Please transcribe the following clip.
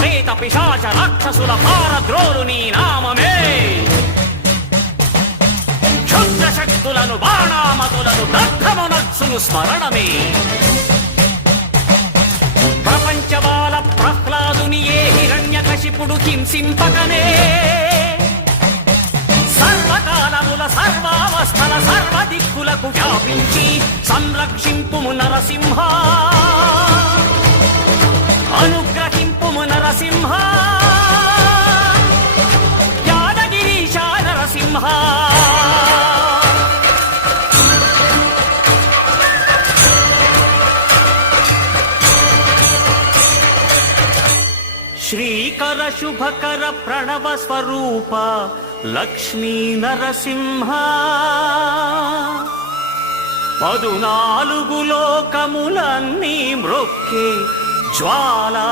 ప్రేత పిశాచ రాక్షసుల పారద్రోలు నీ నామమే. క్షుద్ర శక్తులను బాణామతులను దగ్ధమునర్చును స్మరణమే. ప్రపంచబాల ప్రహ్లాదుని ఏ హిరణ్యకశిపుడు హింసింపకనే. సర్వకాలముల సర్వావస్థల సర్వదిక్కులకు వ్యాపించి సంరక్షింపుము నరసింహ, అనుగ్రహింపుము నరసింహ, యాదగిరీశ నరసింహ. శ్రీకర శుభకర ప్రణవ స్వరూప లక్ష్మీ నరసింహ. 14 లోకములన్నీ మ్రొక్కే జ్వాలా